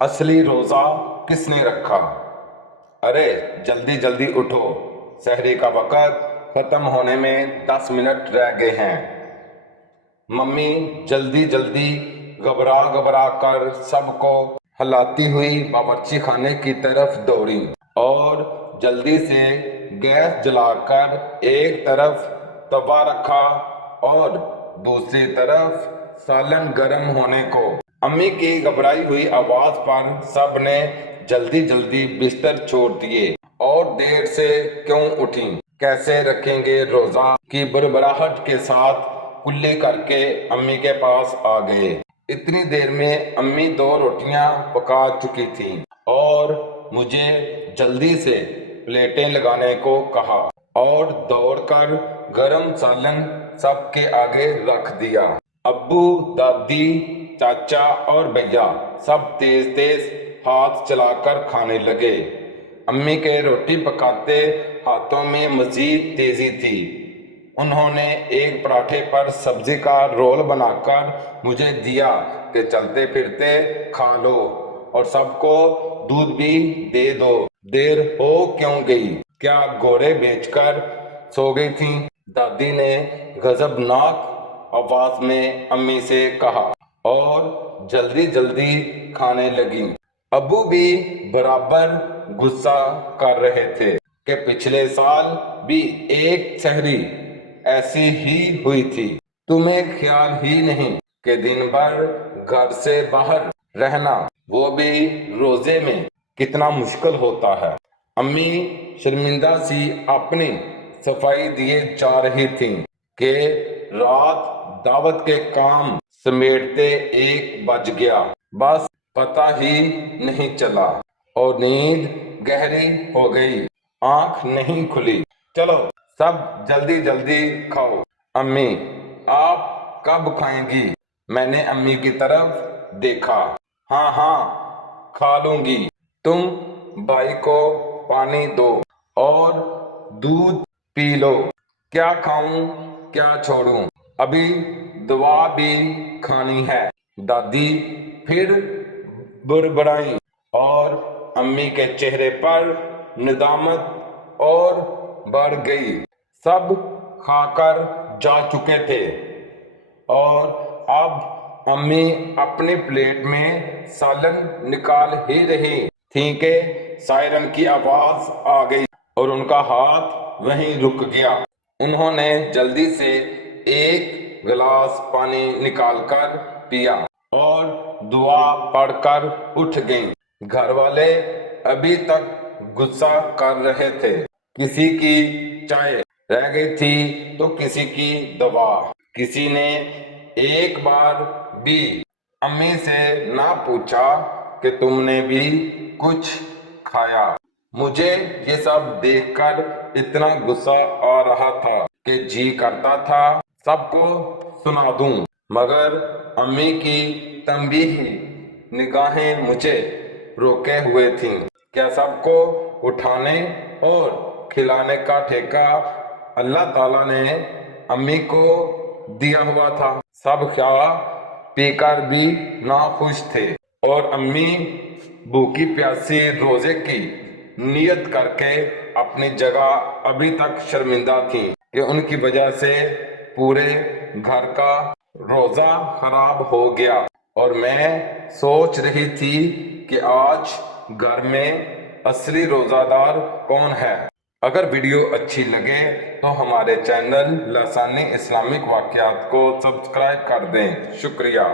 असली रोजा किसने रखा? अरे जल्दी जल्दी उठो, सहरी का वक़्त खत्म होने में 10 मिनट रह गए हैं। मम्मी जल्दी जल्दी घबरा घबरा कर सबको हिलाती हुई बावर्ची खाने की तरफ दौड़ी और जल्दी से गैस जलाकर एक तरफ तवा रखा और दूसरी तरफ सालन गर्म होने को। अम्मी की घबराई हुई आवाज पर सब ने जल्दी जल्दी बिस्तर छोड़ दिए और देर से क्यों उठी, कैसे रखेंगे रोजा की बड़बड़ाहट के साथ कुल्ली करके अम्मी के पास आ गए। इतनी देर में अम्मी 2 रोटियां पका चुकी थीं और मुझे जल्दी से प्लेटें लगाने को कहा और दौड़कर गरम सालन सबके आगे रख दिया। अब्बू, दादी, चाचा और भैया सब तेज तेज हाथ चलाकर खाने लगे। अम्मी के रोटी पकाते हाथों में मजीद तेजी थी। उन्होंने एक पराठे पर सब्जी का रोल बनाकर मुझे दिया कि चलते फिरते खा लो और सबको दूध भी दे दो। देर हो क्यों गई, क्या घोड़े बेचकर सो गई थी? दादी ने गजबनाक आवाज में अम्मी से कहा और जल्दी जल्दी खाने लगी। अब्बू भी बराबर गुस्सा कर रहे थे कि पिछले साल भी एक सहरी ऐसी ही हुई थी। तुम्हें ख्याल ही नहीं कि दिन भर घर से बाहर रहना, वो भी रोजे में, कितना मुश्किल होता है। अम्मी शर्मिंदा सी अपनी सफाई दिए जा रही थी कि रात दावत के काम समेटते 1 बज गया। बस पता ही नहीं चला और नींद गहरी हो गई, आंख नहीं खुली। चलो सब जल्दी जल्दी खाओ। अम्मी, आप कब खाएंगी? मैंने अम्मी की तरफ देखा। हाँ हाँ खा लूंगी। तुम भाई को पानी दो और दूध पी लो। क्या खाऊं क्या छोड़ूं, अभी दवा भी खानी है। दादी फिर बुड़बड़ाई और अम्मी के चेहरे पर निदामत और बढ़ गई। सब खाकर जा चुके थे और अब अम्मी अपनी प्लेट में सालन निकाल ही रही थी कि सायरन की आवाज आ गई और उनका हाथ वहीं रुक गया। उन्होंने जल्दी से एक गिलास पानी निकालकर पिया और दुआ पढ़कर उठ गईं। घर वाले अभी तक गुस्सा कर रहे थे। किसी की चाय रह गई थी तो किसी की दवा। किसी ने एक बार भी अम्मी से ना पूछा कि तुमने भी कुछ खाया। मुझे ये सब देखकर इतना गुस्सा आ रहा था कि जी करता था सबको सुना दूं, मगर अम्मी की तंबीही निगाहें मुझे रोके हुए थीं। क्या सबको उठाने और खिलाने का ठेका अल्लाह ताला ने अम्मी को दिया हुआ था? सब खा पीकर भी नाखुश थे और अम्मी भूखी प्यासी रोजे की नियत करके अपनी जगह अभी तक शर्मिंदा थी कि उनकी वजह से पूरे घर का रोजा खराब हो गया। और मैं सोच रही थी कि आज घर में असली रोजादार कौन है। अगर वीडियो अच्छी लगे तो हमारे चैनल लसानी इस्लामिक वाक़यात को सब्सक्राइब कर दें। शुक्रिया।